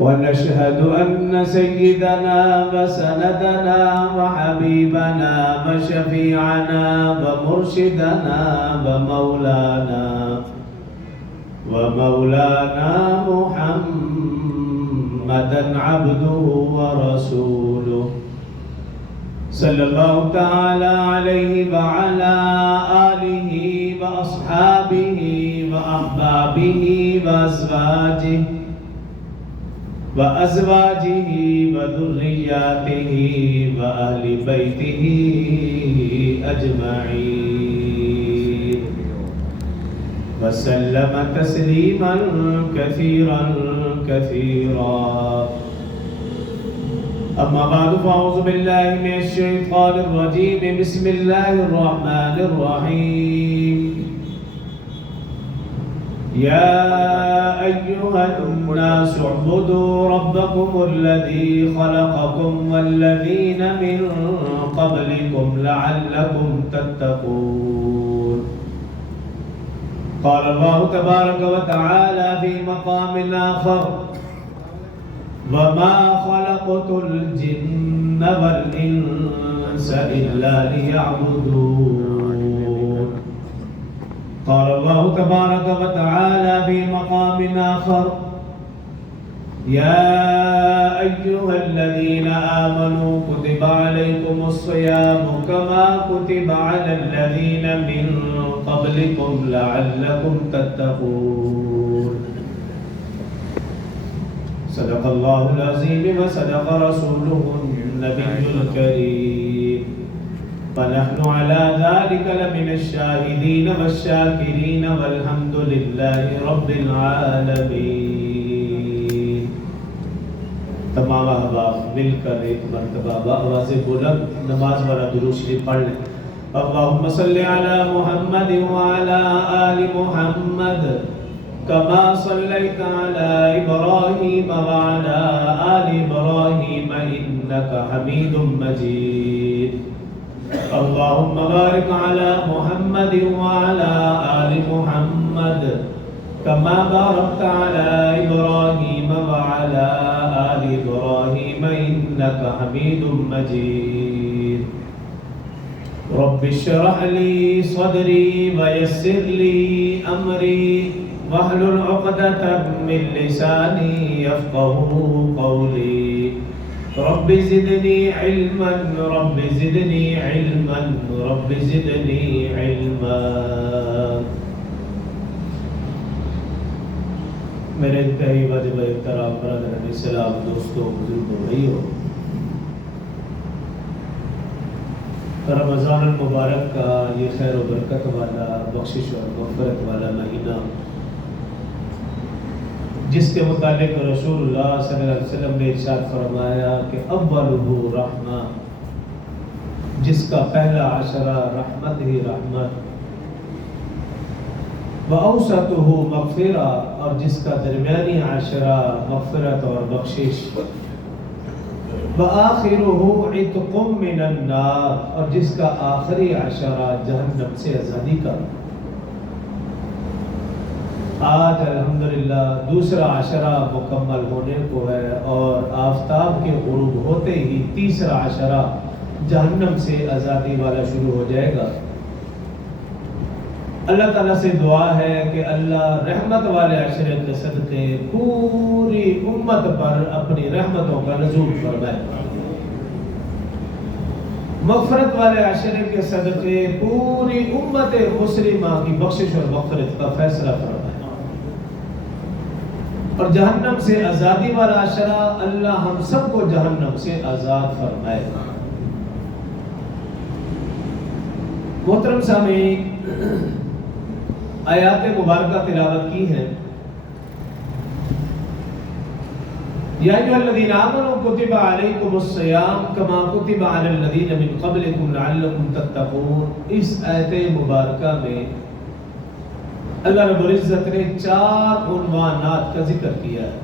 ونشهد أن سيدنا وسندنا وحبيبنا وشفيعنا ومرشدنا ومولانا محمدا عبده ورسوله صلى الله تعالى عليه وعلى آله وأصحابه وأحبابه وأزواجه وذرياته وأهل بيته أجمعين وسلم تسليما كثيرا كثيرا. أما بعد فأعوذ بالله من الشيطان الرجيم. بسم الله الرحمن الرحيم. يا أيها الناس اعبدوا ربكم الذي خلقكم والذين من قبلكم لعلكم تتقون. قال الله تبارك وتعالى في مقام آخر: وما خلقت الجن والإنس إلا ليعبدون. قال الله تبارك وتعالى في مقام آخر: يا أيها الذين آمنوا كتب عليكم الصيام كما كتب على الذين من قبلكم لعلكم تتقون. صدق الله العظيم وصدق رسوله النبي الكريم. فنحن على ذلك لمن الشاهدين والشاكرين والحمد لله رب العالمين. تمام احباب مل کر ایک مرتبہ بآواز بلند نماز والا درود شریف پڑھ لیں. اللهم صل على محمد وعلى آل محمد كما صليت على إبراهيم وعلى آل إبراهيم إنك حميد مجيد. اللهم بارك على محمد وعلى آل محمد كما باركت على إبراهيم وعلى آل إبراهيم إنك حميد مجيد. رب اشرح لي صدري ويسر لي أمري واحلل عقدة من لساني يفقهوا قولي. رب زدني علما رب زدني علما رب زدني علما. میرے انتہائی واجب احترام برادران اسلام، دوستوں، بزرگوں، بھائیوں، رمضان المبارک کا یہ خیر و برکت والا، بخشش اور مغفرت والا مہینہ، جس کے متعلق رسول اللہ صلی اللہ علیہ وسلم نے ارشاد فرمایا کہ اولہ رحمہ، جس کا پہلا عشرہ رحمت ہی رحمت، وَأَوْسَطُهُ مغفرہ، اور جس کا درمیانی عشرہ مغفرت اور بخشش، وَآخِرُهُ عِتْقٌ مِّنَ النَّارِ، اور جس کا آخری عشرہ جہنم سے آزادی کا. آج الحمدللہ دوسرا عشرہ مکمل ہونے کو ہے اور آفتاب کے غروب ہوتے ہی تیسرا عشرہ جہنم سے آزادی والا شروع ہو جائے گا. اللہ تعالیٰ سے دعا ہے کہ اللہ رحمت والے عشرے کے صدقے پوری امت پر اپنی رحمتوں کا نزول فرمائے. مغفرت والے عشرے کے صدقے پوری امت مسلمہ کی بخشش اور مغفرت کا فیصلہ فرمائے. اور جہنم سے آزادی والا عشرہ اللہ ہم سب کو جہنم سے آزاد فرمائے. محترم سامعین، آیات مبارکہ تلاوت کی ہیں. یا ایھا الذین آمنوا کتب علیکم الصیام کما کتب علی الذین من قبلکم لعلکم تتقون. اس آیت مبارکہ میں اللہ رب العزت نے 4 عنوانات کا ذکر کیا ہے.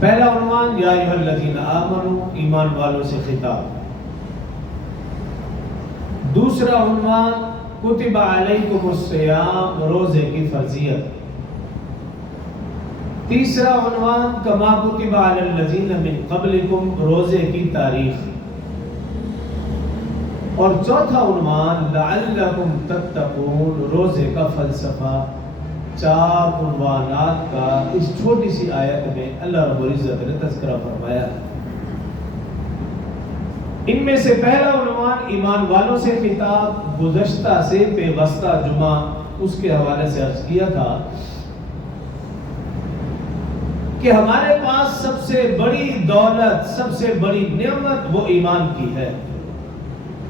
پہلا عنوان یا ایھا الذین آمنوا، ایمان والوں سے خطاب. دوسرا عنوان کتب علیکم الصیام، روزے کی فرضیت. تیسرا عنوان کما کتب علی الذین من قبلکم، روزے کی تاریخ، اور چوتھا عنوان لعلکم تتقون، روزے کا فلسفہ۔ چار عنوانات کا اس چھوٹی سی آیت میں اللہ رب العزت نے تذکرہ فرمایا۔ ان میں سے پہلا عنوان ایمان والوں سے خطاب، گزشتہ سے پیوستہ جمعہ اس کے حوالے سے عرض کیا تھا کہ ہمارے پاس سب سے بڑی دولت، سب سے بڑی نعمت وہ ایمان کی ہے۔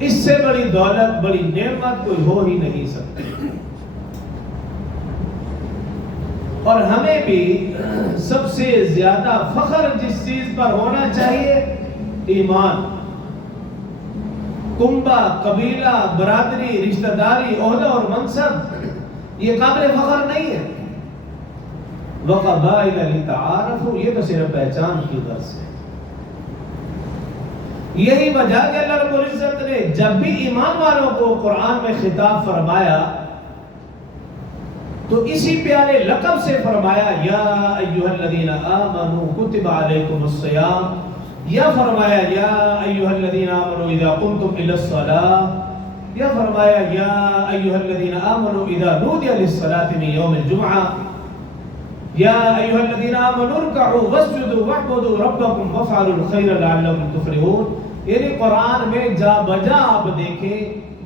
اس سے بڑی دولت، بڑی نعمت کوئی ہو ہی نہیں سکتی۔ اور ہمیں بھی سب سے زیادہ فخر جس چیز پر ہونا چاہیے، ایمان۔ کنبہ، قبیلہ، برادری، رشتہ داری، عہدہ اور منصب یہ قابل فخر نہیں ہے۔ وَقَبَائِلَ لِتَعَارَفُوا، یہ تو صرف پہچان کی غرض ہے۔ یہی وجہ کہ اللہ رب العزت نے جب بھی ایمان والوں کو قرآن میں خطاب فرمایا تو اسی پیارے لقب سے فرمایا، یا ایھا الذین آمنوا کتب علیکم الصیام، یا فرمایا یا ایھا الذین آمنوا اذا قمتم الی الصلاۃ، یا فرمایا یا ایھا الذین آمنوا اذا نودی للصلاۃ من یوم الجمعہ، یا ایھا الذین آمنوا ارکعوا واسجدوا واعبدوا ربکم وافعلوا الخیر لعلکم تفلحون۔ یعنی قرآن میں جا بجا آپ دیکھیں،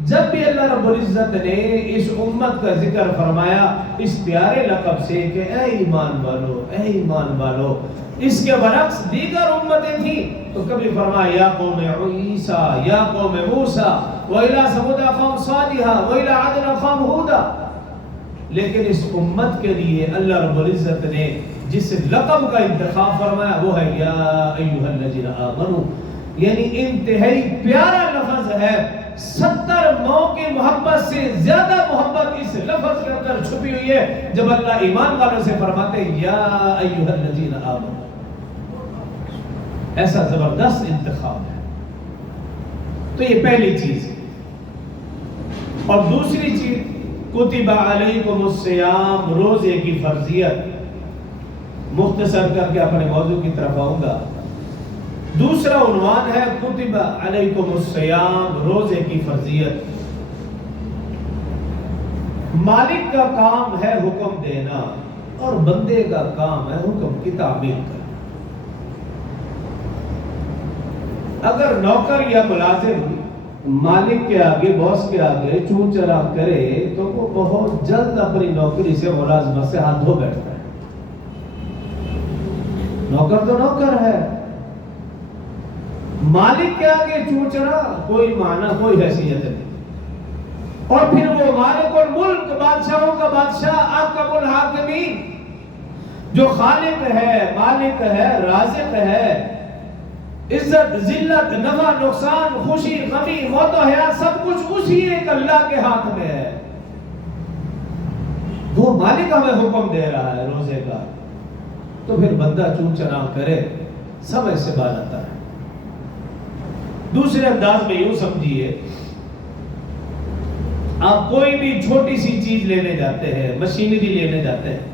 جب بھی اللہ رب العزت نے اس امت کا ذکر فرمایا اس پیارے لقب سے کہ اے ایمان والو، اے ایمان والو، اس کے برعکس دیگر امتیں تھیں تو کبھی فرمایا یا قوم عیسیٰ، یا قوم موسیٰ، وَإِلَىٰ ثَمُودَ أَخَاهُمْ صَالِحًا وَإِلَىٰ عَادٍ أَخَاهُمْ هُودًا۔ لیکن اس امت کے لیے اللہ رب العزت نے جس لقب کا انتخاب فرمایا وہ ہے یا ایھا الذین آمنوا، یعنی انتہائی پیارا لفظ ہے۔ 70 ماں کی محبت سے زیادہ محبت اس لفظ کے اندر چھپی ہوئی ہے جب اللہ ایمان والوں سے فرماتے یا ایھا الذین آمنوا۔ ایسا زبردست انتخاب ہے۔ تو یہ پہلی چیز ہے۔ اور دوسری چیز کتب علیکم الصیام، روزے کی فرضیت۔ مختصر کر کے اپنے موضوع کی طرف آؤں گا۔ دوسرا عنوان ہے کتب علیکم الصیام، روزے کی فرضیت۔ مالک کا کام ہے حکم دینا اور بندے کا کام ہے حکم کی تعمیل کرنا۔ اگر نوکر یا ملازم مالک کے آگے، باس کے آگے چون چرا کرے تو وہ بہت جلد اپنی نوکری سے، ملازمت سے ہاتھ دھو بیٹھتا ہے۔ نوکر تو نوکر ہے، مالک کے آگے چون چرا کوئی معنی، کوئی حیثیت نہیں۔ اور پھر وہ مالک الملک، بادشاہوں کا بادشاہ، احکم الحاکمین، جو خالق ہے، مالک ہے، رازق ہے، عزت ذلت، نفع نقصان، خوشی غمی، موت و حیات سب کچھ اسی ایک اللہ کے ہاتھ میں ہے۔ وہ مالک ہمیں حکم دے رہا ہے روزے کا، تو پھر بندہ چون چنا کرے، سمجھ سے بات آتا ہے۔ دوسرے انداز میں یوں سمجھیے، آپ کوئی بھی چھوٹی سی چیز لینے جاتے ہیں، مشینری لینے جاتے ہیں،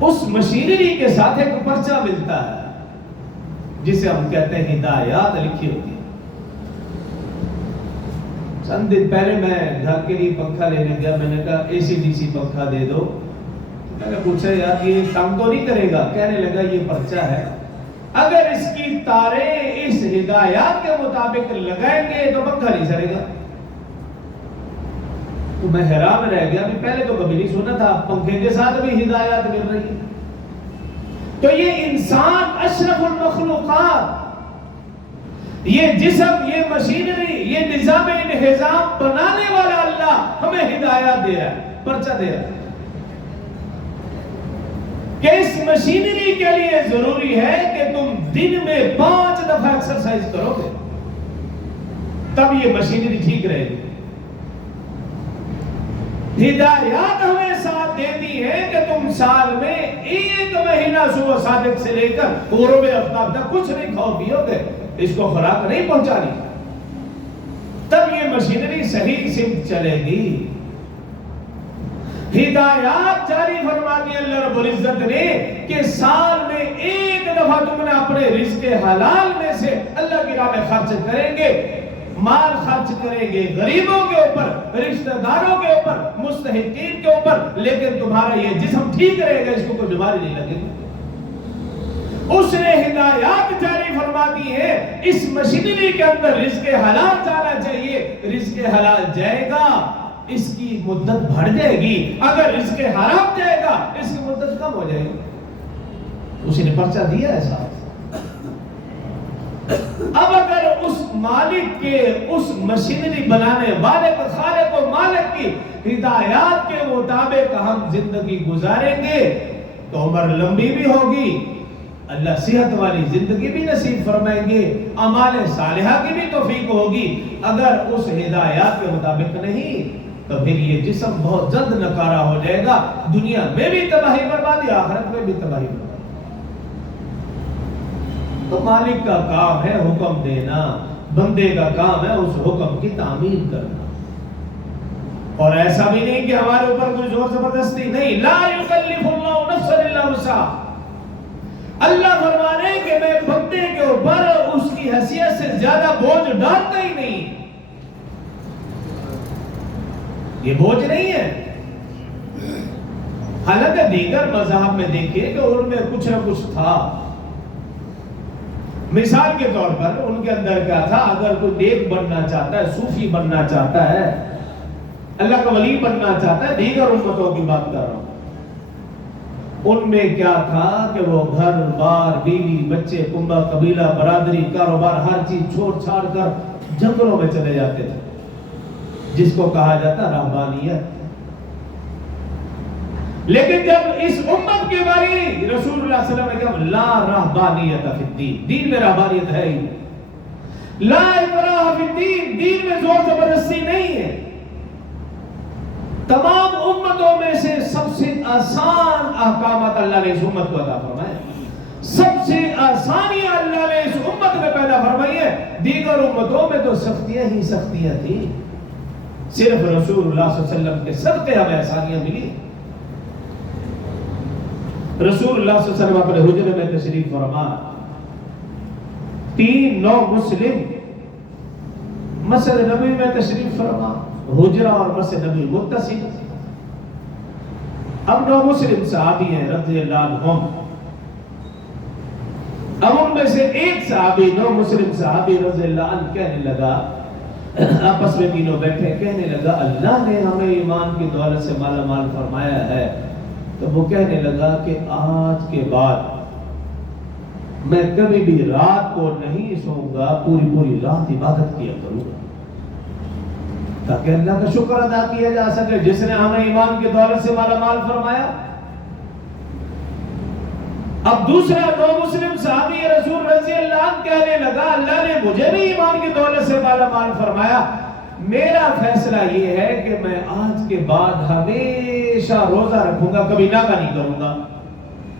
اس مشینری کے ساتھ ایک پرچہ ملتا ہے جسے ہم کہتے ہیں ہدایات لکھی ہوتی ہے۔ چند دن پہلے میں گھر کے لیے پنکھا لینے گیا، میں نے کہا اے سی ڈی سی پنکھا دے دو۔ میں نے پوچھا یار یہ کام تو نہیں کرے گا؟ کہنے لگا یہ پرچہ ہے، اگر اس کی تاریں اس ہدایات کے مطابق لگائیں گے تو پنکھا نہیں سڑے گا۔ تو میں حیران رہ گیا، پہلے تو کبھی نہیں سنا تھا پنکھے کے ساتھ بھی ہدایات مل رہی ہے۔ تو یہ انسان اشرف المخلوقات، یہ جسم، یہ مشینری، یہ نظام انہضام بنانے والا اللہ ہمیں ہدایات دے رہا ہے، پرچہ دے رہا ہے کہ اس مشینری کے لیے ضروری ہے کہ تم دن میں 5 دفعہ ایکسرسائز کرو گے، تب یہ مشینری ٹھیک رہے گی۔ ہدایات ہمیں ساتھ دیتی ہے کہ تم سال میں 1 مہینہ صبح صادق سے لے کر غروب آفتاب تک کچھ نہیں کھاؤ پیو گے، اس کو خوراک نہیں پہنچانی، تب یہ مشینری صحیح سمت چلے گی۔ ہدایات جاری فرما دی اللہ رب رب العزت نے کہ سال میں ایک دفعہ تم نے اپنے رزق حلال میں سے اللہ کی راہ میں خرچ کریں گے، مال خرچ کریں گے غریبوں کے اوپر، رشتہ داروں کے اوپر، مستحقین کے اوپر، لیکن تمہارا یہ جسم ٹھیک رہے گا، اس کو کوئی بیماری نہیں لگے گی۔ اس نے ہدایات جاری فرما دی ہے، اس مشینری کے اندر رزق حلال جانا چاہیے، رزق حلال جائے گا اس کی مدت بڑھ جائے گی، اگر رزق حرام جائے گا اس کی مدت کم ہو جائے گی۔ اسی نے پرچہ دیا ہے صاحب۔ اب اگر اس مالک کے، اس مشینری بنانے والے کو، خالق و مالک کی ہدایات کے مطابق ہم زندگی گزاریں گے تو عمر لمبی بھی ہوگی، اللہ صحت والی زندگی بھی نصیب فرمائیں گے، اعمال صالحہ کی بھی توفیق ہوگی۔ اگر اس ہدایات کے مطابق نہیں تو پھر یہ جسم بہت جلد نکارا ہو جائے گا، دنیا میں بھی تباہی بربادی، آخرت میں بھی تباہی بربادی۔ تو مالک کا کام ہے حکم دینا، بندے کا کام ہے اس حکم کی تعمیل کرنا، اور ایسا بھی نہیں کہ ہمارے اوپر کوئی زور زبردستی نہیں، لا یکلف اللہ نفسا الا وسعہا۔ اللہ فرمانے کہ میں بندے کے اوپر اس کی حیثیت سے زیادہ بوجھ ڈالتا ہی نہیں، یہ بوجھ نہیں ہے۔ حالانکہ دیگر مذہب میں دیکھیے کہ ان میں کچھ نہ کچھ تھا، مثال کے طور پر ان کے اندر کیا تھا، اگر کوئی نیک بننا چاہتا ہے، صوفی بننا چاہتا ہے، اللہ کا ولی بننا چاہتا ہے، دیگر امتوں کی بات کر رہا ہوں، ان میں کیا تھا کہ وہ گھر بار، بیوی، بچے، کنبہ، قبیلہ، برادری، کاروبار، ہر چیز چھوڑ چھاڑ کر جنگلوں میں چلے جاتے تھے، جس کو کہا جاتا رہبانیت۔ لیکن جب اس امت کے بارے رسول اللہ صلی اللہ علیہ وسلم نے کہا لا رہبانیت فی الدین، دین میں رہبانیت ہے ہی، لا اکراہ فی الدین، دین میں زور زبردستی نہیں ہے۔ تمام امتوں میں سے سب سے آسان احکامات اللہ نے اس امت کو عطا فرمائے، سب سے آسانیاں اللہ نے اس امت میں پیدا فرمائی ہے۔ دیگر امتوں میں تو سختیاں ہی سختیاں تھیں، صرف رسول اللہ صلی اللہ علیہ وسلم کے صدقے ہمیں آسانیاں ملی۔ رسول اللہ صلی اللہ علیہ وسلم اپنے حجرے میں تشریف فرما، 3 نو مسلم مسجد نبی میں تشریف فرما، حجرہ اور مسجد نبی متصل۔ اب 9 مسلم صحابی ہیں رضی اللہ عنہم، اب ان میں سے ایک صحابی، 9 مسلم صحابی رضی اللہ عنہ کہنے لگا، آپس میں تینوں بیٹھے، کہنے لگا اللہ نے ہمیں ایمان کی دولت سے مالا مال فرمایا ہے، تو وہ کہنے لگا کہ آج کے بعد میں کبھی بھی رات کو نہیں سوؤں گا، پوری رات عبادت کیا کروں گا تاکہ اللہ کا شکر ادا کیا جا سکے جس نے ہمیں ایمان کی دولت سے مالا مال فرمایا۔ اب دوسرا 9 مسلم صحابی رسول رضی اللہ عنہ کہنے لگا اللہ نے مجھے بھی ایمان کی دولت سے مالا مال فرمایا، میرا فیصلہ یہ ہے کہ میں آج کے بعد ہمیشہ روزہ رکھوں گا، کبھی ناغہ نہیں کروں گا،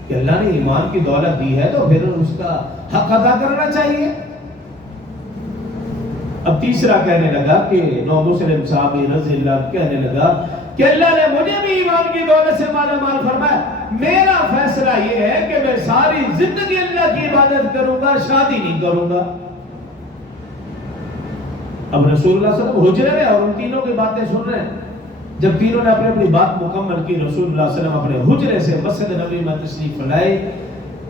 کہ اللہ نے ایمان کی دولت دی ہے تو پھر اس کا حق ادا کرنا چاہیے۔ اب تیسرا کہنے لگا کہ 9 مسلم صحابی رضی اللہ عنہ کہنے لگا کہ اللہ نے مجھے بھی ایمان کی دولت سے مالا مال فرمایا، میرا فیصلہ یہ ہے کہ میں ساری زندگی اللہ کی عبادت کروں گا، شادی نہیں کروں گا۔ اب رسول اللہ صلی اللہ علیہ وسلم حجرے میں اور ان تینوں کی باتیں سن رہے ہیں۔ جب تینوں نے اپنی بات مکمل کی، رسول اللہ صلی اللہ علیہ وسلم اپنے حجرے سے مسجد نبی میں تشریف لائے،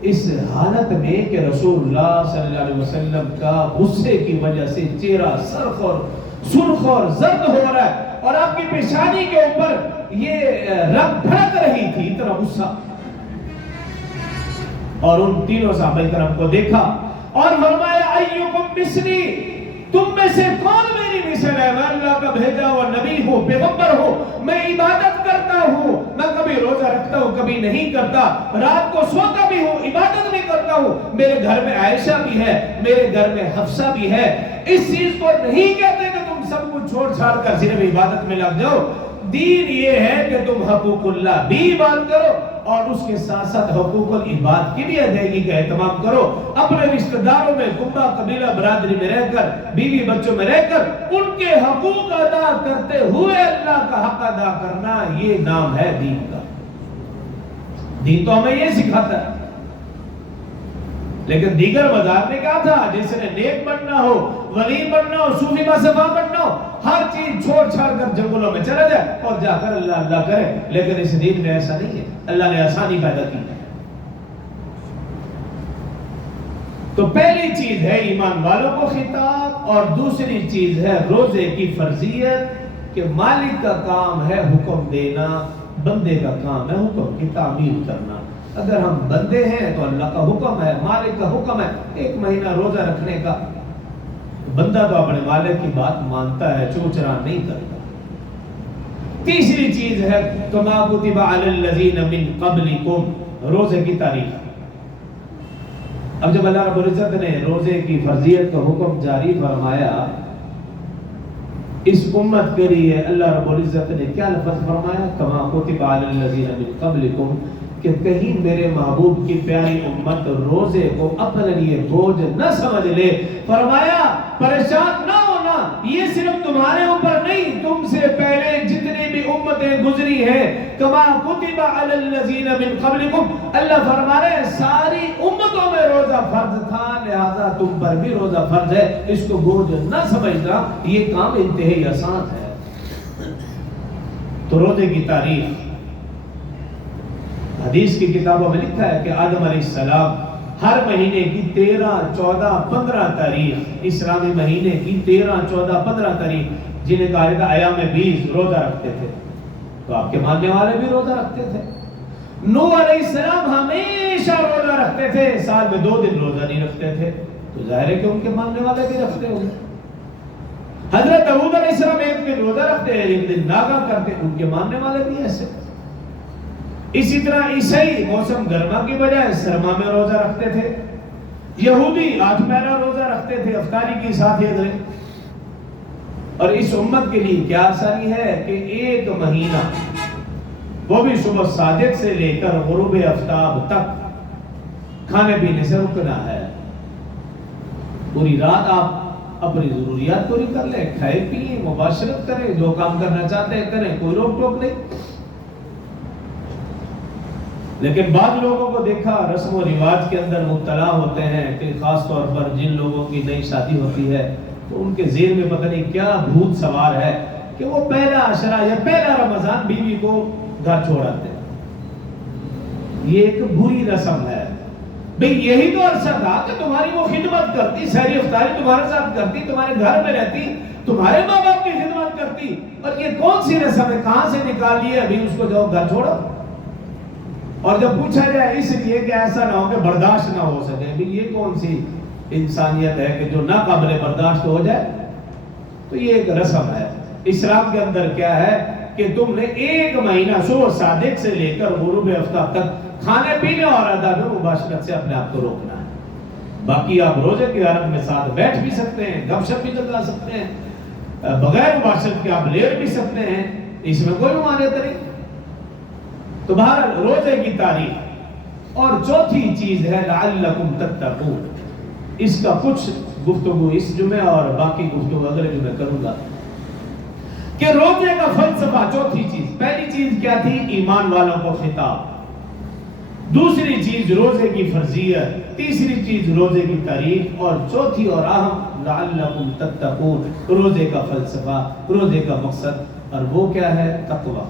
اس حالت میں کہ رسول اللہ صلی اللہ علیہ وسلم کا غصے کی وجہ سے چہرہ سرخ اور زرد ہو رہا ہے، اور آپ کی پیشانی کے اوپر یہ رنگ بھڑک رہی تھی، اتنا غصہ۔ اور ان تینوں صحابہ کرام کو دیکھا اور فرمایا ایکم مثلی، تم میں سے کون میری مثل ہے؟ میں اللہ کا بھیجا ہوا نبی ہوں، پیغمبر ہوں، میں عبادت کرتا ہوں، میں کبھی روزہ رکھتا ہوں، کبھی نہیں کرتا، رات کو سوتا بھی ہوں، عبادت بھی کرتا ہوں، میرے گھر میں عائشہ بھی ہے، میرے گھر میں حفصہ بھی ہے۔ اس چیز کو نہیں کہتے کہ تم سب کچھ چھوڑ چھاڑ کر صرف عبادت میں لگ جاؤ۔ دین یہ ہے کہ تم حقوق اللہ بھی عبادت کرو اور اس کے ساتھ ساتھ حقوق العباد کی بھی ادائیگی کا اہتمام کرو، اپنے رشتہ داروں میں، کنبہ قبیلہ برادری میں رہ کر، بیوی بچوں میں رہ کر ان کے حقوق ادا کرتے ہوئے اللہ کا حق ادا کرنا، یہ نام ہے دین کا۔ دین تو ہمیں یہ سکھاتا ہے. لیکن دیگر مذاہب میں کیا تھا؟ جس نے نیک بننا ہو، ولی بننا ہو، صوفی باصفا بننا ہو، ہر چیز چھوڑ چھاڑ کر جنگلوں میں چلا جائے اور جا کر اللہ اللہ کرے. لیکن اس دین میں ایسا نہیں ہے. اللہ نے آسانی پیدا کی ہے. تو پہلی چیز ہے ایمان والوں کو خطاب، اور دوسری چیز ہے روزے کی فرضیت کہ مالک کا کام ہے حکم دینا، بندے کا کام ہے حکم کی تعمیل کرنا. اگر ہم بندے ہیں تو اللہ کا حکم ہے، مالک کا حکم ہے 1 مہینہ روزہ رکھنے کا. بندہ تو اپنے مالک کی بات مانتا ہے، چوچرا نہیں کرتا. تیسری چیز ہے کما کتب علی الذین من قبلکم، روزے کی تاریخ. اب جب اللہ رب العزت نے روزے کی فرضیت کا حکم جاری فرمایا، اس امت کے لیے اللہ رب العزت نے کیا لفظ فرمایا؟ کما کتب علی الذین من قبلکم، کہ کہیں میرے محبوب کی پیاری امت روزے کو اپنے لیے بوجھ نہ سمجھ لے. فرمایا پریشان نہ ہونا، یہ صرف تمہارے اوپر نہیں، تم سے پہلے جتنی بھی امتیں گزری ہیں، کما کتب علی الذین من قبلکم، اللہ فرما رہے ہیں ساری امتوں میں روزہ فرض تھا، لہذا تم پر بھی روزہ فرض ہے. اس کو بوجھ نہ سمجھنا، یہ کام انتہائی آسان ہے. تو روزے کی تاریخ حدیث کی کتابوں میں لکھا ہے کہ آدم علیہ السلام ہر مہینے کی 13، 14، 15 تاریخ، اسلامی مہینے کی 13، 14، 15 تاریخ، جنہیں کہا جاتا ہے ایام بیز، روزہ رکھتے تھے. تو آپ کے ماننے والے بھی روزہ رکھتے تھے. نوح علیہ السلام ہمیشہ روزہ رکھتے تھے، سال میں 2 دن روزہ نہیں رکھتے تھے. تو ظاہر ہے کہ ان کے ماننے والے بھی رکھتے ہوں گے. حضرت داؤد علیہ السلام 1 دن روزہ رکھتے ہیں، 1 دن ناگا کرتے، ان کے ماننے والے بھی ایسے. اسی طرح عیسائی موسم گرما کی بجائے سرما میں روزہ رکھتے تھے. یہودی 8 مہینہ روزہ رکھتے تھے، افطاری کی ساتھ ہی ادھر. اور اس امت کے لیے کیا آسانی ہے کہ 1 مہینہ، وہ بھی صبح صادق سے لے کر غروب آفتاب تک کھانے پینے سے رکنا ہے. پوری رات آپ اپنی ضروریات پوری کر لیں، کھائے پیئیں، مباشرت کریں، جو کام کرنا چاہتے ہیں کریں، کوئی روک ٹوک نہیں. لیکن بعض لوگوں کو دیکھا رسم و رواج کے اندر مبتلا ہوتے ہیں کہ خاص طور پر جن لوگوں کی نئی شادی ہوتی ہے تو ان کے ذہن میں پتہ نہیں کیا بھوت سوار ہے کہ وہ پہلا عشرہ یا پہلا رمضان بیوی کو گھر چھوڑاتے ہیں. یہ ایک بری رسم ہے. بھئی یہی تو عرصہ تھا کہ تمہاری وہ خدمت کرتی، سحری افطاری تمہارے ساتھ کرتی، تمہارے گھر میں رہتی، تمہارے ماں باپ کی خدمت کرتی. اور یہ کون سی رسم ہے؟ کہاں سے نکال لی ہے؟ ابھی اس کو جاؤ گھر چھوڑو. اور جب پوچھا جائے اس لیے کہ ایسا نہ ہو کہ برداشت نہ ہو سکے. بھی یہ کون سی انسانیت ہے کہ جو ناقابل برداشت ہو جائے؟ تو یہ ایک رسم ہے. اسلام کے اندر کیا ہے کہ تم نے 1 مہینہ صبح صادق سے لے کر غروب آفتاب تک کھانے پینے اور عادات و مباشرت سے اپنے آپ کو روکنا ہے. باقی آپ روزے کے حالت میں ساتھ بیٹھ بھی سکتے ہیں، گپ شپ بھی لگا سکتے ہیں، بغیر مباشرت کے آپ لیٹ بھی سکتے ہیں، اس میں کوئی ممانعت نہیں. تو بہرحال روزے کی تاریخ. اور چوتھی چیز ہے لعلکم تتقون. اس کا کچھ گفتگو اس جمعے اور باقی گفتگو اگلے جمعے کروں گا کہ روزے کا فلسفہ. چوتھی چیز، پہلی چیز کیا تھی؟ ایمان والوں کو خطاب. دوسری چیز روزے کی فرضیت. تیسری چیز روزے کی تاریخ. اور چوتھی اور اہم لعلکم تتقون، روزے کا فلسفہ، روزے کا مقصد. اور وہ کیا ہے؟ تقوی.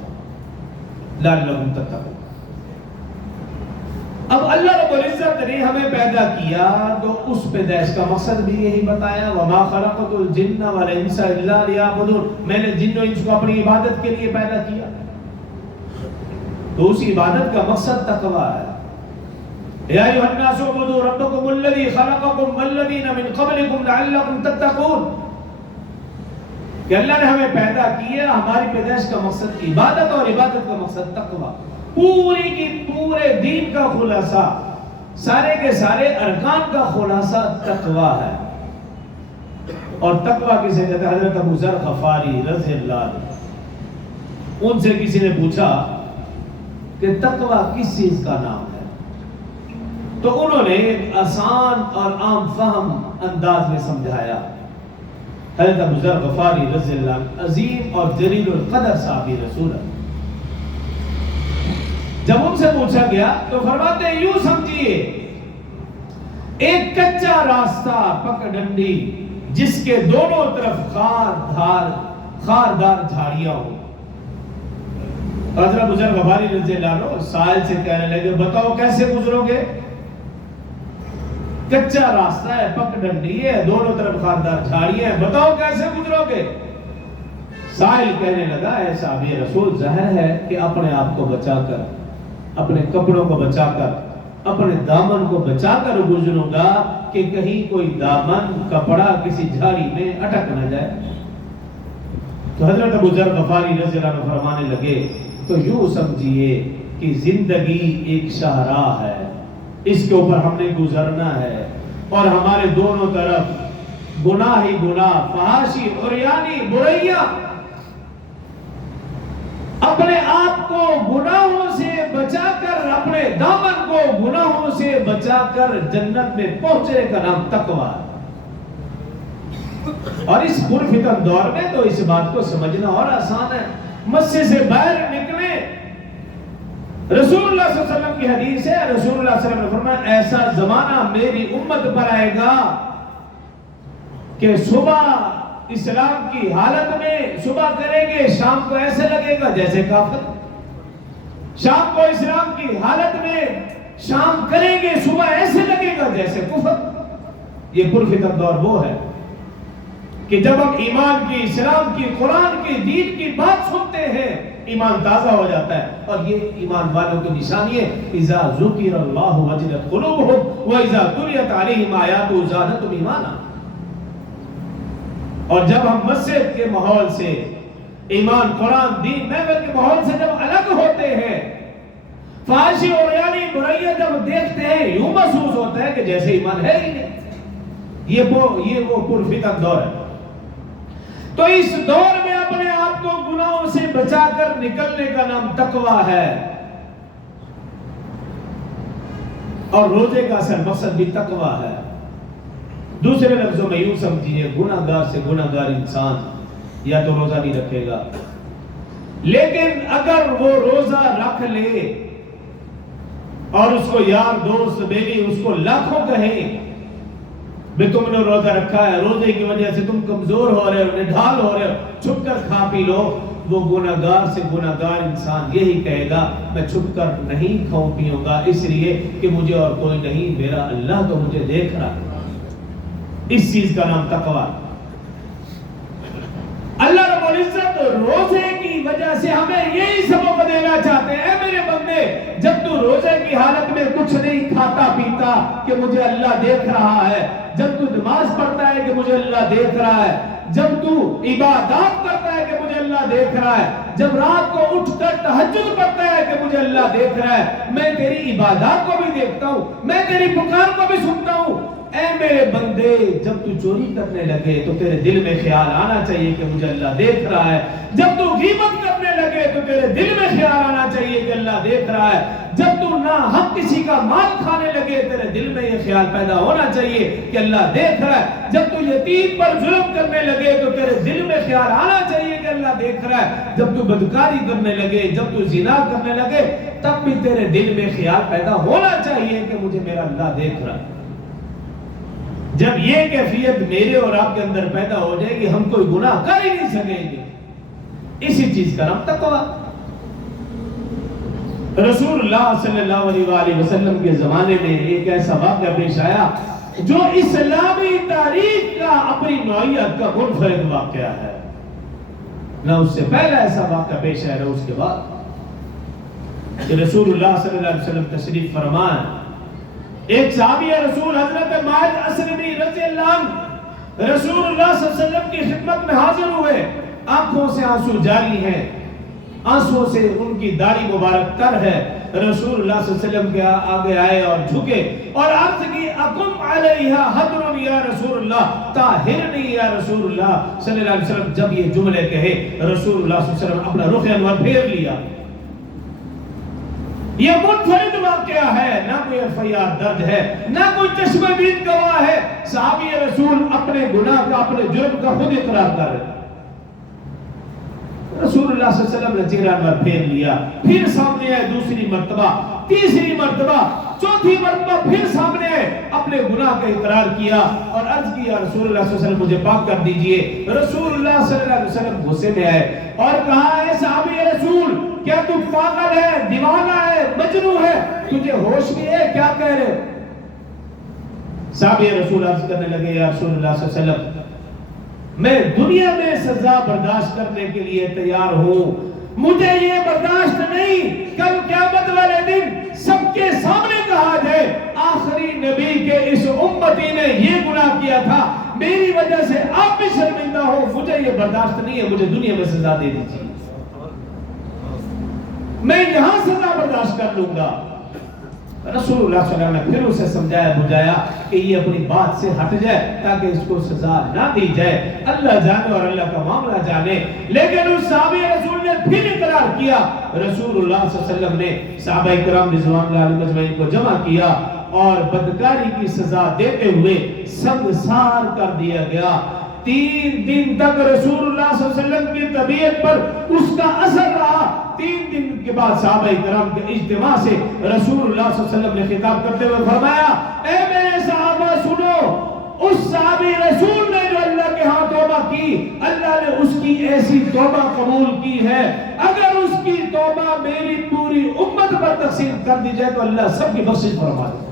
لعلکم تتقون. اب اللہ رب العزت نے ہمیں پیدا کیا تو اس پیدائش کا مقصد بھی یہی بتایا، وما خلقت الجن والانس الا لیعبدون. میں نے جن و انس کو اپنی عبادت کے لیے پیدا کیا. تو اس عبادت کا مقصد تقوی ہے. یا ایھا الناس اعبدوا ربکم الذی خلقکم والذین من قبلکم لعلکم تتقون. کہ اللہ نے ہمیں پیدا کیا، ہماری پیدائش کا مقصد عبادت اور عبادت کا مقصد تقوی. پوری کی پورے دین کا خلاصہ، سارے کے سارے ارکان کا خلاصہ تقوی ہے. اور تقوی کسے کہتے ہیں؟ حضرت ابو ذر غفاری رضی اللہ عنہ، ان سے کسی نے پوچھا کہ تقوی کس چیز کا نام ہے؟ تو انہوں نے ایک آسان اور عام فہم انداز میں سمجھایا. حضرت ابو ذر غفاری رضی اللہ عنہ عظیم اور جلیل القدر صحابی رسول اللہ، جب ان سے پوچھا گیا تو فرماتے ہیں یوں سمجھیے ایک کچا راستہ پک ڈنڈی جس کے دونوں طرف خاردار جھاڑیاں ہوں. حضرت بزرگ غفاری رضی اللہ عنہ سائل سے کہنے لگے بتاؤ کیسے گزرو گے؟ کچا راستہ ہے، پک ڈنڈی ہے، دونوں طرف خاردار جھاڑیاں ہیں، بتاؤ کیسے گزرو گے؟ سائل کہنے لگا اے صحابی رسول ظاہر ہے کہ اپنے آپ کو بچا کر، اپنے کپڑوں کو بچا کر، اپنے دامن کو بچا کر گزروں گا کہ کہیں کوئی دامن کپڑا کسی جھاڑی میں اٹک نہ جائے. تو حضرت ابو ذر غفاری رضی اللہ عنہ فرمانے لگے تو یوں سمجھیے کہ زندگی ایک شاہراہ ہے، اس کے اوپر ہم نے گزرنا ہے اور ہمارے دونوں طرف گناہ ہی گناہ، فحاشی عریانی برائیاں. اپنے آپ کو گناہوں سے بچا کر، اپنے دامن کو گناہوں سے بچا کر جنت میں پہنچنے کا نام تقویٰ ہے. اور اس پرفتن دور میں تو اس بات کو سمجھنا اور آسان ہے. مسجد سے باہر نکلے، رسول اللہ صلی اللہ علیہ وسلم کی حدیث ہے، رسول اللہ صلی اللہ علیہ وسلم نے فرمایا ایسا زمانہ میری امت پر آئے گا کہ صبح اسلام کی حالت میں صبح کریں گے، شام کو ایسے لگے گا جیسے کافر. شام کو اسلام کی حالت میں شام کریں گے، صبح ایسے لگے گا جیسے کفر. یہ پرفتن دور وہ ہے کہ جب ہم ایمان کی، اسلام کی، قرآن کی، دین کی بات سنتے ہیں ایمان تازہ ہو جاتا ہے. اور یہ ایمان والوں کی نشانی ہے اذا ذکر اللہ وجلت قلوبہم واذا تلیت علیہم آیاتہ زادتہم ایمانا. اور جب ہم مسجد کے ماحول سے، ایمان، قرآن، دین، محفل کے ماحول سے جب الگ ہوتے ہیں، فحاشی اور عریانی برائیاں جب دیکھتے ہیں یوں محسوس ہوتا ہے کہ جیسے ایمان ہے ہی نہیں. یہ وہ پرفتن دور ہے. تو اس دور میں اپنے آپ کو گناہوں سے بچا کر نکلنے کا نام تقویٰ ہے. اور روزے کا اصل مقصد بھی تقویٰ ہے. دوسرے لفظوں میں یوں سمجھیے گناہ گار سے گناہ گار انسان یا تو روزہ نہیں رکھے گا، لیکن اگر وہ روزہ رکھ لے اور اس کو یار دوست بیوی اس کو لاکھوں کہیں بھی تم نے روزہ رکھا ہے، روزے کی وجہ سے تم کمزور ہو رہے ہو، نڈھال ہو رہے ہو، چھپ کر کھا پی لو، وہ گناہ گار سے گناہ گار انسان یہی کہے گا میں چھپ کر نہیں کھاؤں پیوں گا اس لیے کہ مجھے اور کوئی نہیں، میرا اللہ تو مجھے دیکھ رہا. اس چیز کا نام تقویٰ. اللہ رب العزت روزے کی وجہ سے ہمیں یہی سبق دینا چاہتے ہیں، اے میرے بندے جب تو روزے کی حالت میں کچھ نہیں کھاتا پیتا کہ مجھے اللہ دیکھ رہا ہے، جب تو نماز پڑھتا ہے کہ مجھے اللہ دیکھ رہا ہے، جب تو عبادات کرتا ہے کہ مجھے اللہ دیکھ رہا ہے، جب رات کو اٹھ کر تہجد پڑھتا ہے کہ مجھے اللہ دیکھ رہا ہے، میں تیری عبادات کو بھی دیکھتا ہوں، میں تیری پکار کو بھی سنتا ہوں. اے میرے بندے جب تو چوری کرنے لگے تو تیرے دل میں خیال آنا چاہیے کہ مجھے اللہ دیکھ رہا ہے. جب تو غیبت کرنے لگے تو تیرے دل میں خیال آنا چاہیے کہ اللہ دیکھ رہا ہے. جب تو ناحق کسی کا مال کھانے لگے تیرے دل میں یہ خیال پیدا ہونا چاہیے کہ اللہ دیکھ رہا ہے. جب تو یتیم پر ظلم کرنے لگے تو تیرے دل میں خیال آنا چاہیے کہ اللہ دیکھ رہا ہے. جب تو بدکاری کرنے لگے، جب تو زنا کرنے لگے، تب بھی تیرے دل میں خیال پیدا ہونا چاہیے کہ مجھے میرا اللہ دیکھ رہا ہے. جب یہ کیفیت میرے اور آپ کے اندر پیدا ہو جائے گی ہم کوئی گناہ کر ہی نہیں سکیں گے. اسی چیز کا نام تقویٰ. رسول اللہ صلی اللہ علیہ وآلہ وسلم کے زمانے میں ایک ایسا واقعہ پیش آیا جو اسلامی تاریخ کا اپنی نوعیت کا منفرد واقعہ ہے. نہ اس سے پہلا ایسا واقعہ پیش آیا نہ اس کے بعد. کہ رسول اللہ صلی اللہ علیہ وسلم تشریف فرمان، ایک صحابی رسول حضرت ماعز اسلمی رضی اللہ عنہ رسول اللہ صلی اللہ علیہ وسلم کی خدمت میں حاضر ہوئے. آنکھوں سے آنسو جاری ہیں، آنسوں سے ان کی داڑھی مبارک تر ہے. رسول اللہ صلی اللہ علیہ وسلم کے آگے آئے اور جھکے اور عرض کی اقم علیہا حضر یا رسول اللہ طاہرنی یا رسول اللہ صلی اللہ علیہ وسلم. جب یہ جملے کہے رسول اللہ صلی اللہ علیہ وسلم اپنا رخ انور پھیر لیا. یہ منفرد واقعہ ہے، نہ کوئی FIR درج ہے، نہ کوئی چشم بین گواہ ہے. صحابی رسول اپنے گناہ کا، اپنے جرم کا خود اقرار کر رہے. رسول اللہ صلی اللہ علیہ وسلم نے چہرہ انور پھیر لیا، پھر سامنے آئے دوسری مرتبہ، تیسری مرتبہ، چوتھی مرتبہ پھر سامنے آئے، اپنے گناہ کا اقرار کیا اور عرض کیا رسول اللہ صلی اللہ علیہ وسلم مجھے پاک کر دیجئے۔ رسول اللہ صلی اللہ علیہ وسلم غصے میں آئے اور کہا اے صحابی رسول کیا تو پاگل ہے، دیوانہ ہے، مجنون ہے، تجھے ہوش بھی ہے، کیا کہہ رہے؟ صحابی رسول عرض کرنے لگے یا رسول اللہ صلی اللہ علیہ وسلم میں دنیا میں سزا برداشت کرنے کے لیے تیار ہوں، مجھے یہ برداشت نہیں کل قیامت والے دن سب کے سامنے کہا جائے آخری نبی کے اس امتی نے یہ گناہ کیا تھا، میری وجہ سے آپ بھی شرمندہ ہو، مجھے یہ برداشت نہیں ہے، مجھے دنیا میں سزا دے دیجیے، میں یہاں سزا برداشت کر لوں گا۔ رسول اللہ صلی اللہ علیہ وسلم نے پھر اسے سمجھایا بجھایا کہ یہ اپنی بات سے ہٹ جائے تاکہ اس کو سزا نہ دی جائے، اللہ جانے اور اللہ کا معاملہ جانے۔ لیکن اس صحابی رسول نے پھر اقرار کیا، رسول اللہ صلی اللہ علیہ وسلم نے صحابہ کرام رضوان اللہ علیہم اجمعین کو جمع کیا اور بدکاری کی سزا دیتے ہوئے سنگسار کر دیا گیا۔ 3 دن تک رسول اللہ صلی اللہ علیہ وسلم کی طبیعت پر اس کا اثر رہا۔ 3 دن کے بعد صحابہ کرام کے اجتماع سے رسول اللہ صلی اللہ علیہ وسلم نے خطاب کرتے ہوئے فرمایا اے میرے صحابہ سنو، اس صحابی رسول نے جو اللہ کے ہاں توبہ کی، اللہ نے اس کی ایسی توبہ قبول کی ہے، اگر اس کی توبہ میری پوری امت پر تقسیم کر دی جائے تو اللہ سب کی بخشش فرما دے۔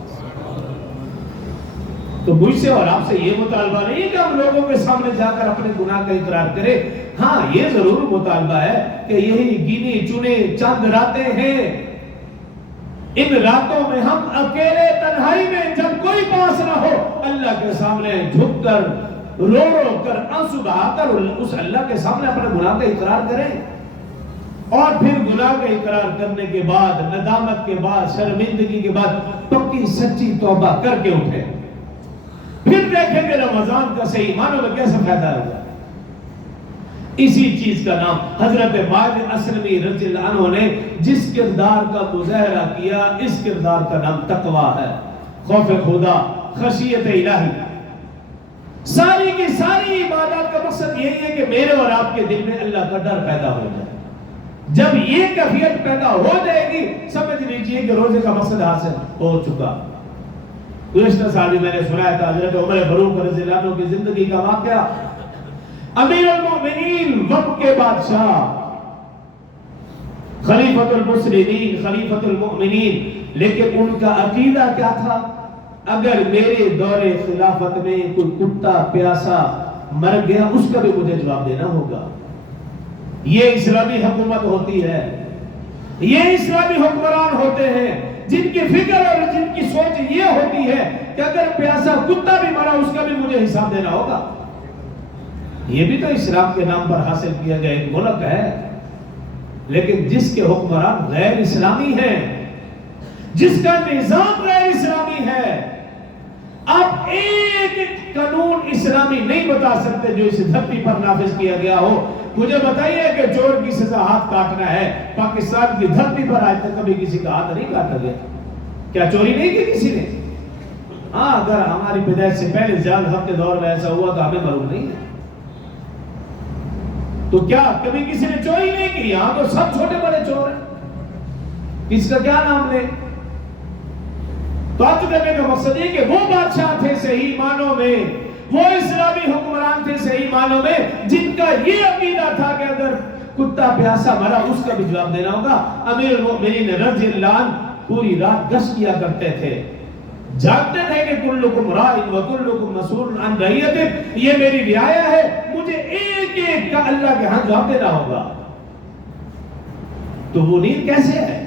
تو مجھ سے اور آپ سے یہ مطالبہ نہیں کہ ہم لوگوں کے سامنے جا کر اپنے گناہ کا اقرار کریں، ہاں یہ ضرور مطالبہ ہے کہ یہی گنی چنے چند راتیں ہیں، ان راتوں میں ہم اکیلے تنہائی میں جب کوئی پاس نہ ہو اللہ کے سامنے جھک کر رو رو کر آنسو بہا کر اس اللہ کے سامنے اپنے گناہ کا اقرار کریں، اور پھر گناہ کا اقرار کرنے کے بعد ندامت کے بعد شرمندگی کے بعد پکی سچی توبہ کر کے اٹھیں، پھر دیکھیں گے رمضان کا صحیح معنوں میں کیسا فائدہ ہوگا۔ اسی چیز کا نام حضرت ماجد اسلمی رضی اللہ عنہ نے جس کردار کا مظاہرہ کیا، اس کردار کا نام تقویٰ ہے، خوف خدا، خشیت الہی۔ ساری کی ساری عبادات کا مقصد یہی ہے کہ میرے اور آپ کے دل میں اللہ کا ڈر پیدا ہو جائے۔ جب یہ کیفیت پیدا ہو جائے گی سمجھ لیجئے کہ روزے کا مقصد حاصل ہو چکا۔ گزشتہ سال بھی میں نے سنایا تھا حضرت عمر فاروق رضی اللہ عنہ کی زندگی کا واقعہ، امیر المؤمنین وقت کے بادشاہ، خلیفۃ المسلمین، خلیفۃ المؤمنین، لیکن ان کا عقیدہ کیا تھا؟ اگر میرے دور خلافت میں کوئی کتا پیاسا مر گیا اس کا بھی مجھے جواب دینا ہوگا۔ یہ اسلامی حکومت ہوتی ہے، یہ اسلامی حکمران ہوتے ہیں جن کی فکر اور جن کی سوچ یہ ہوتی ہے کہ اگر پیاسا کتا بھی مرا اس کا بھی مجھے حساب دینا ہوگا۔ یہ بھی تو اسلام کے نام پر حاصل کیا گیا ایک ملک ہے، لیکن جس کے حکمران غیر اسلامی ہیں، جس کا نظام غیر اسلامی ہے، آپ ایک قانون اسلامی نہیں بتا سکتے جو اس دھرتی پر نافذ کیا گیا ہو۔ مجھے بتائیے کہ چور کی سزا ہاتھ کاٹنا ہے، پاکستان کی دھرتی پر آج تک کبھی کسی کا ہاتھ نہیں کاٹا گیا، کیا چوری نہیں کی کسی نے؟ ہاں اگر ہماری پیدائش سے پہلے زیادہ وقت کے دور میں ایسا ہوا تو ہمیں معلوم نہیں ہے، تو کیا کبھی کسی نے چوری نہیں کی؟ یہاں تو سب چھوٹے بڑے چور ہیں، کس کا کیا نام لے؟ بات کرنے کا مقصد یہ کہ وہ بادشاہ تھے صحیح معنوں میں، وہ اسلامی حکمران تھے صحیح معنوں میں، جن کا یہ عقیدہ تھا کہ اگر کتا پیاسا مرا اس کا بھی جواب دینا ہوگا۔ امیر المؤمنین رضی اللہ عنہ پوری رات گشت کیا کرتے تھے، جانتے تھے کہ کلکم راعٍ وکلکم مسئول عن رعیتہ، یہ میری رعایا ہے، مجھے ایک ایک کا اللہ کے ہاں جواب دینا ہوگا۔ تو وہ نیند کیسے ہے؟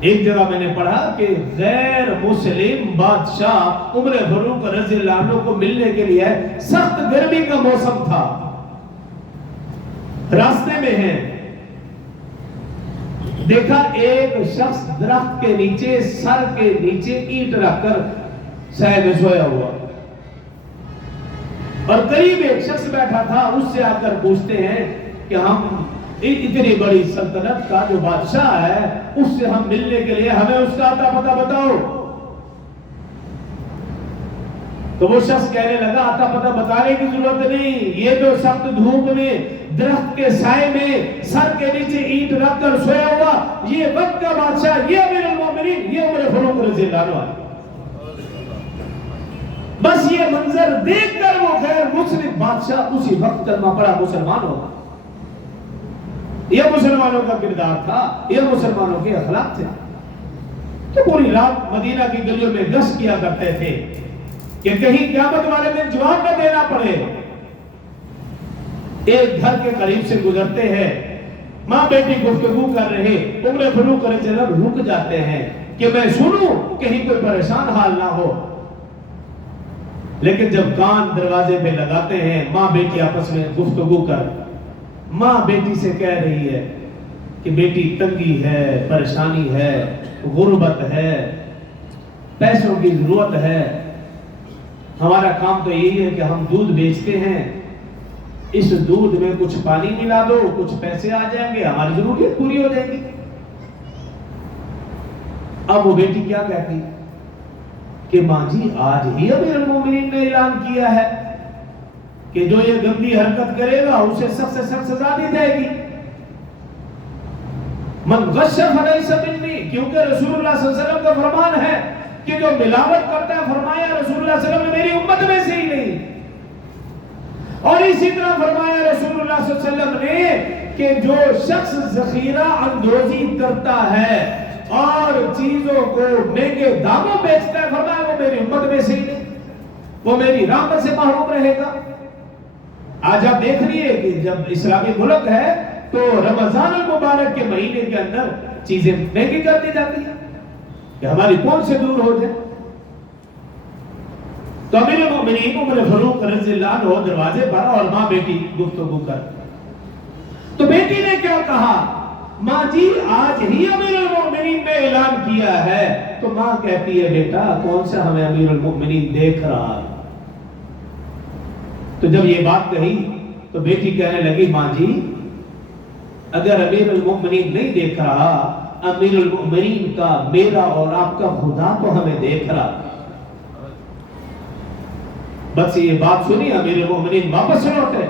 ایک جگہ میں نے پڑھا کہ غیر مسلم بادشاہ عمر فاروق رضی اللہ عنہ کو ملنے کے لیے سخت گرمی کا موسم تھا، راستے میں ہیں، دیکھا ایک شخص درخت کے نیچے سر کے نیچے اینٹ رکھ کر سائے میں سویا ہوا، اور قریب ایک شخص بیٹھا تھا، اس سے آ کر پوچھتے ہیں کہ ہم اتنی بڑی سلطنت کا جو بادشاہ ہے اس سے ہم ملنے کے لیے، ہمیں اس کا اتا پتہ بتاؤ۔ تو وہ شخص کہنے لگا آتا پتہ بتانے کی ضرورت نہیں، یہ جو سخت دھوپ میں درخت کے سائے میں سر کے نیچے اینٹ رکھ کر سویا ہوا یہ وقت کا بادشاہ، یہ امیر المومنین، یہ عمر فاروق رضی اللہ عنہ، بس یہ منظر دیکھ کر وہ غیر مسلم بادشاہ اسی وقت کلمہ پڑا، مسلمان ہوگا۔ یہ مسلمانوں کا کردار تھا، یہ مسلمانوں کے اخلاق تھے کہ پوری رات مدینہ کی گلیوں میں گشت کیا کرتے تھے کہ کہیں قیامت والے دن جواب نہ دینا پڑے۔ ایک گھر کے قریب سے گزرتے ہیں، ماں بیٹی گفتگو کر رہے، عمر فاروق رضی اللہ عنہ رک جاتے ہیں کہ میں سنوں کہیں کوئی پریشان حال نہ ہو، لیکن جب کان دروازے پہ لگاتے ہیں ماں بیٹی آپس میں گفتگو کر، ماں بیٹی سے کہہ رہی ہے کہ بیٹی تنگی ہے، پریشانی ہے، غربت ہے، پیسوں کی ضرورت ہے، ہمارا کام تو یہی ہے کہ ہم دودھ بیچتے ہیں، اس دودھ میں کچھ پانی ملا دو، کچھ پیسے آ جائیں گے، ہماری ضرورت پوری ہو جائے گی۔ اب وہ بیٹی کیا کہتی کہ ماں جی آج ہی امیر المومنین نے اعلان کیا ہے کہ جو یہ گندی حرکت کرے گا اسے سخت سے سخت سزا دی جائے گی، من غش فلیس منی، کیونکہ رسول اللہ صلی اللہ علیہ وسلم کا فرمان ہے کہ جو ملاوٹ کرتا ہے، فرمایا رسول اللہ صلی اللہ علیہ وسلم نے میری امت میں سے ہی نہیں، اور اسی طرح فرمایا رسول اللہ صلی اللہ علیہ وسلم نے کہ جو شخص ذخیرہ اندوزی کرتا ہے اور چیزوں کو مہنگے داموں بیچتا ہے، فرمایا وہ میری امت میں سے ہی نہیں، وہ میری رحمت سے محروم رہے گا۔ آج آپ دیکھ رہیے کہ جب اسلامی ملک ہے تو رمضان المبارک کے مہینے کے اندر چیزیں مہنگی کر دی جاتی ہیں کہ ہماری کون سے دور ہو جائے۔ تو امیر المومنین عمر فاروق رضی اللہ عنہ دروازے پر اور ماں بیٹی گفتگو کر، تو بیٹی نے کیا کہا، ماں جی آج ہی امیر المومنین نے اعلان کیا ہے، تو ماں کہتی ہے بیٹا کون سا ہمیں امیر المومنین دیکھ رہا۔ تو جب یہ بات کہی تو بیٹی کہنے لگی ماں جی اگر امیر المومنین نہیں دیکھ رہا، امیر المومنین کا میرا اور آپ کا خدا تو ہمیں دیکھ رہا۔ بس یہ بات سنی، امیر المومنین واپس لوٹے،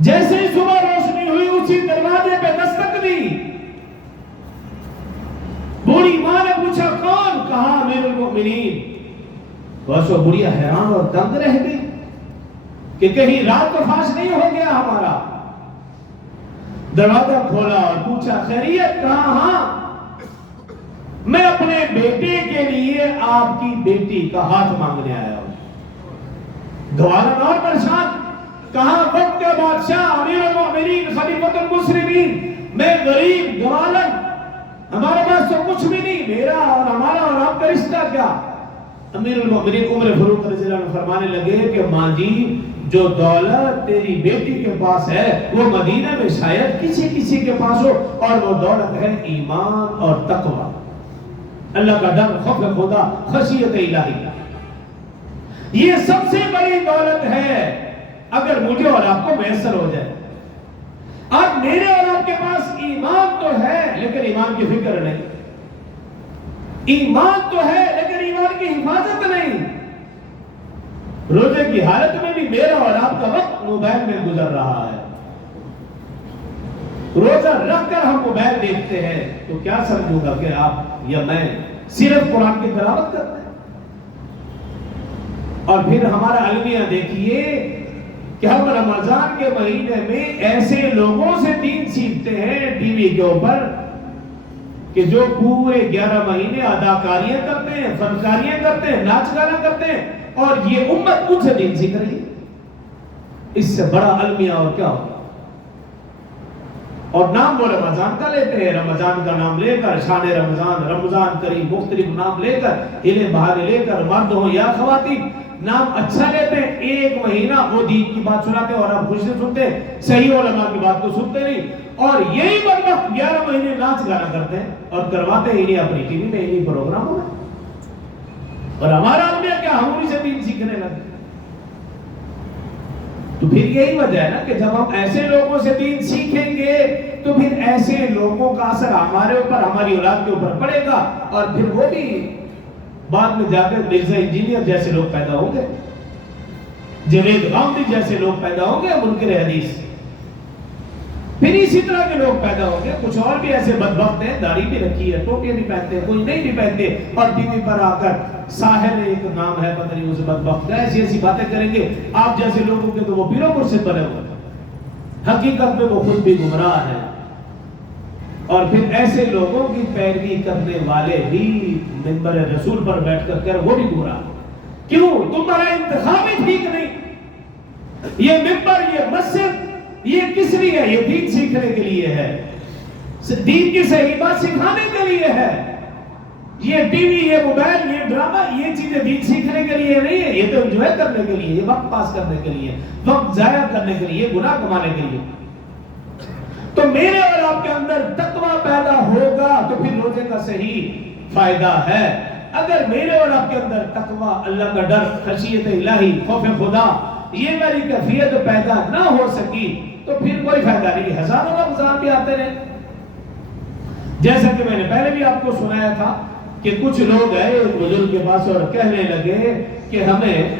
جیسے ہی صبح روشنی ہوئی اسی دروازے پہ دستک دی، بوڑھی ماں نے پوچھا کون، کہا امیر المومنین۔ بس وہ بڑھیا حیران اور دنگ رہ گئی کہ کہیں رات تو فاش نہیں ہو گیا ہمارا۔ دروازہ کھولا اور پوچھا خیریت کہاں؟ ہاں میں اپنے بیٹے کے لیے آپ کی بیٹی کا ہاتھ مانگنے آیا ہوں۔ گوارن اور پریشان، کہاں وقت کا بادشاہ امیر المومنین خلیفۃ المسلمین، میں غریب گوارن، ہمارے پاس تو کچھ بھی نہیں، میرا اور ہمارا اور آپ کا رشتہ کیا؟ امیر المومنین عمر فاروق رضی اللہ عنہ فرمانے لگے کہ ماں جی جو دولت تیری بیٹی کے پاس ہے وہ مدینہ میں شاید کسی کسی کے پاس ہو، اور وہ دولت ہے ایمان اور تقوی، اللہ کا ڈر، خوف خدا، خشیت الہی۔ یہ سب سے بڑی دولت ہے اگر مجھے اور آپ کو میسر ہو جائے۔ اب میرے اور آپ کے پاس ایمان تو ہے لیکن ایمان کی فکر نہیں، ایمان تو ہے لیکن ایمان کی حفاظت نہیں۔ روزے کی حالت میں بھی میرا اور آپ کا وقت موبائل میں گزر رہا ہے، روزہ رکھ کر ہم موبائل دیکھتے ہیں، تو کیا سمجھوں گا کہ آپ یا میں صرف قرآن کی تلاوت کرتے ہیں؟ اور پھر ہمارا المیہ دیکھیے کہ ہم رمضان کے مہینے میں ایسے لوگوں سے دین سیکھتے ہیں ٹی وی کے اوپر کہ جو پورے 11 مہینے اداکاریاں کرتے ہیں، فنکاریاں کرتے ہیں، ناچ گانا کرتے ہیں، اور یہ امت ان سے دین سیکھ رہی ہے۔ اس سے بڑا المیہ اور کیا ہوگا؟ اور نام وہ رمضان کا لیتے ہیں، رمضان کا نام لے کر شان رمضان، رمضان کریم، مختلف نام لے کر، ہلے بہارے لے کر، مرد ہو یا خواتین، نام اچھا لیتے ہیں، ایک مہینہ وہ دین کی بات سناتے ہیں اور آپ خوش سے سنتے ہیں، صحیح علماء کی بات تو سنتے نہیں، اور یہی بدبخت 11 مہینے ناچ گانا کرتے ہیں اور کرواتے ہی نہیں اپنی ٹی وی میں، انہیں پروگراموں میں۔ اور ہمارا المیہ کیا، ہم انہیں سے دین سیکھنے لگے۔ تو پھر یہی وجہ ہے نا کہ جب ہم ایسے لوگوں سے دین سیکھیں گے تو پھر ایسے لوگوں کا اثر ہمارے اوپر، ہماری اولاد کے اوپر پڑے گا، اور پھر وہ بھی بعد میں جا کر مرزا انجینئر جیسے لوگ پیدا ہوں گے، جنید غامدی جیسے لوگ پیدا ہوں گے، منکر حدیث، پھر اسی طرح کے لوگ پیدا ہوں گے۔ کچھ اور بھی ایسے بدبخت ہیں، داڑھی بھی رکھی ہے، ٹوپیاں بھی پہنتے ہیں، کوئی نہیں بھی پہنتے، اور ٹی وی پر آ کر ساحر ایک نام ہے پتہ نہیں، اسے بدبخت ہے، ایسی ایسی باتیں کریں گے آپ جیسے لوگوں کے، تو وہ پیر و مرشد بنے ہوئے، حقیقت میں وہ خود بھی گمراہ ہیں۔ اور پھر ایسے لوگوں کی پیروی کرنے والے بھی منبر رسول پر بیٹھ کر وہ بھی گمراہ۔ کیوں؟ تمہارا انتخاب ہی ٹھیک نہیں۔ یہ منبر، یہ مسجد، یہ کس لیے ہے؟ یہ دین سیکھنے کے لیے ہے، دین کی صحیح بات سکھانے کے لیے ہے۔ یہ ٹی وی، یہ موبائل، یہ ڈرامہ، یہ چیزیں دین سیکھنے کے لیے نہیں ہے، یہ تو انجوائے کرنے کے لیے، یہ وقت پاس کرنے کے لیے، وقت ضائع کرنے کے لیے، گناہ کمانے کے لیے۔ تو میرے اور آپ کے اندر تقوی پیدا ہوگا تو پھر روزے کا صحیح فائدہ ہے۔ اگر میرے اور آپ کے اندر تقوی، اللہ کا ڈر، خشیت الہی، خوف خدا، یہ میری کیفیت پیدا نہ ہو سکی تو پھر کوئی فائدہ نہیں۔ ہزاروں رمضان بھی آتے رہے، جیسا کہ میں نے پہلے بھی آپ کو سنایا تھا کہ کچھ لوگ گئے ایک بزرگ کے پاس اور کہنے لگے کہ ہمیں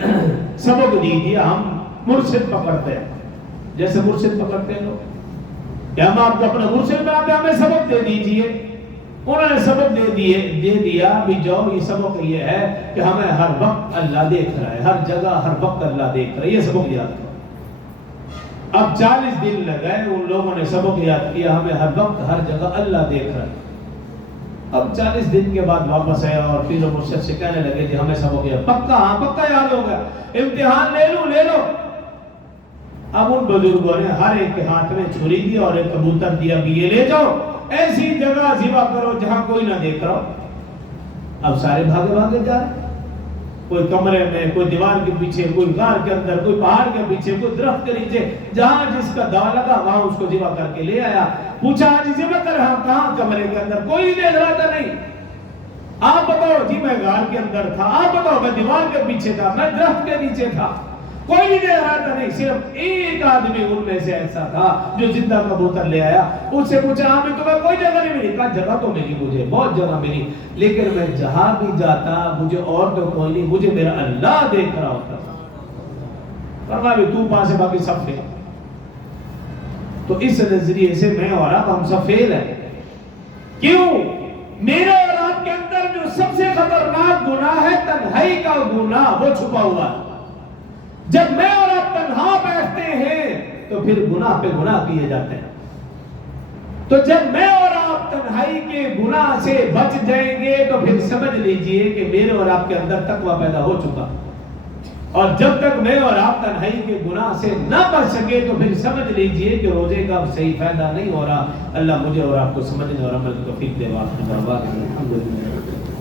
سبق دیجیے، ہم مرشد پکڑتے ہیں، جیسے مرشد پکڑتے ہیں لوگ، کہ ہم آپ کو اپنا مرشد بناتے ہیں، ہمیں سبق دے دیجئے۔ انہوں نے سبق دے دیا بھی جاؤ، یہ سبق یہ ہے کہ ہمیں ہر وقت اللہ دیکھ رہا ہے، ہر جگہ ہر وقت اللہ دیکھ رہا ہے، یہ سبق یاد کرو۔ اب 40 دن لگے ان لوگوں نے سبق یاد کیا، ہمیں ہر وقت ہر جگہ اللہ دیکھ رہا ہے۔ اب 40 دن کے بعد واپس آیا اور پیر و مرشد سے کہنے لگے کہ ہمیں سبق یاد، پکا؟ ہاں پکا یاد ہوگا، امتحان لے لو۔ اب ان بزرگوں نے ہر ایک کے ہاتھ میں چھری دی اور ایک کبوتر دیا بھی یہ لے جاؤ، ایسی جگہ ذبح کرو جہاں کوئی نہ دیکھ رہا ہو۔ اب سارے بھاگے جا رہے، کوئی کمرے میں، کوئی دیوار کے پیچھے، کوئی غار کے اندر، کوئی پہاڑ کے پیچھے، کوئی درخت کے نیچے، جہاں جس کا داؤ لگا وہاں اس کو ذبح کر کے لے آیا۔ پوچھا جی ذبح کر؟ ہاں۔ کہاں؟ کمرے کے اندر۔ کوئی نہیں دیکھ رہا تھا؟ نہیں۔ آپ بتاؤ؟ جی میں غار کے اندر تھا۔ آپ بتاؤ؟ میں دیوار کے پیچھے تھا، میں درخت کے نیچے تھا۔ کوئی نہیں دیکھ رہا تھا؟ نہیں۔ صرف ایک آدمی ان میں سے ایسا تھا جو زندہ کبوتر لے آیا۔ اس سے پوچھا ہمیں تمہیں کوئی جگہ نہیں ملی؟ کہا جگہ تو ملی، مجھے بہت جگہ ملی، لیکن میں جہاں بھی جاتا مجھے اور تو کوئی نہیں، مجھے میرا اللہ دیکھ رہا ہوتا تھا۔ فرمایا بھی تو پاس ہے، باقی سب فیل۔ تو اس نظریے سے میں اور آپ ہم سب فیل ہیں۔ کیوں؟ میرے اور آپ کے اندر جو سب سے خطرناک گناہ ہے تنہائی کا گناہ، وہ چھپا ہوا ہے۔ جب میں اور آپ تنہا بیٹھتے ہیں تو پھر گناہ پہ گناہ کیے جاتے ہیں۔ تو جب میں اور آپ تنہائی کے گناہ سے بچ جائیں گے تو پھر سمجھ لیجئے کہ میرے اور آپ کے اندر تقوی پیدا ہو چکا۔ اور جب تک میں اور آپ تنہائی کے گناہ سے نہ بچ سکے تو پھر سمجھ لیجئے کہ روزے کا صحیح فائدہ نہیں ہو رہا۔ اللہ مجھے اور آپ کو سمجھنے اور عمل کو توفیق دے۔ الحمدللہ۔